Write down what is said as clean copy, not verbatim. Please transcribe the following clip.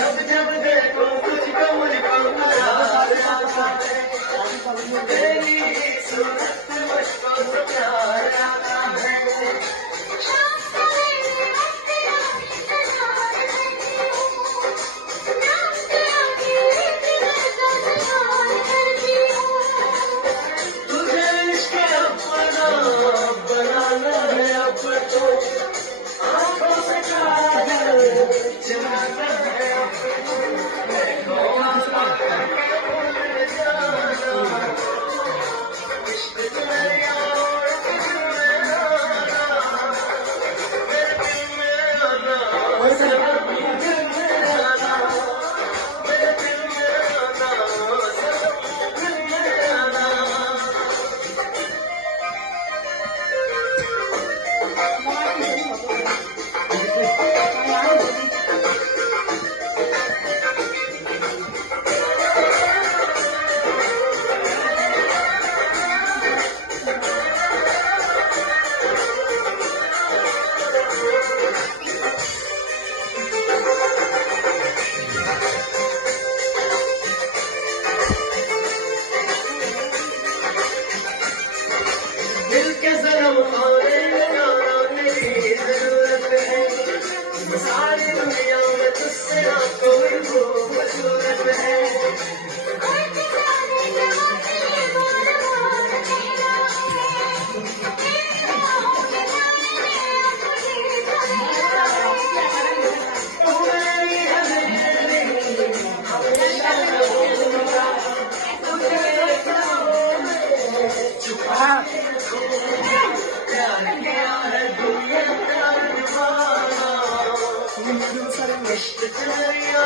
जब जब देखो तुझको मुझको करार आता है तेरी सूरत मुझको तो प्यार आता है तुझे इश्क अपना बनाना है अब तो आंखों से काजल चुराना है अब तो देखो आसमान भूल जाना इश्क दरिया और दिल में आना मेरे दिल में आना सनम दिल में आना मेरे दिल में आना सनम दिल में आना दिल के जन्म होने लगाना मेरी जरूरत है सारी दुनिया में तुझसे ना कोई खूबसूरत है तू मेरी हवेली हमेशा रहूंगा तुझे ख्वाबों में छुपा प्यार किया है दुनिया प्यार दीवाना इश्क दरिया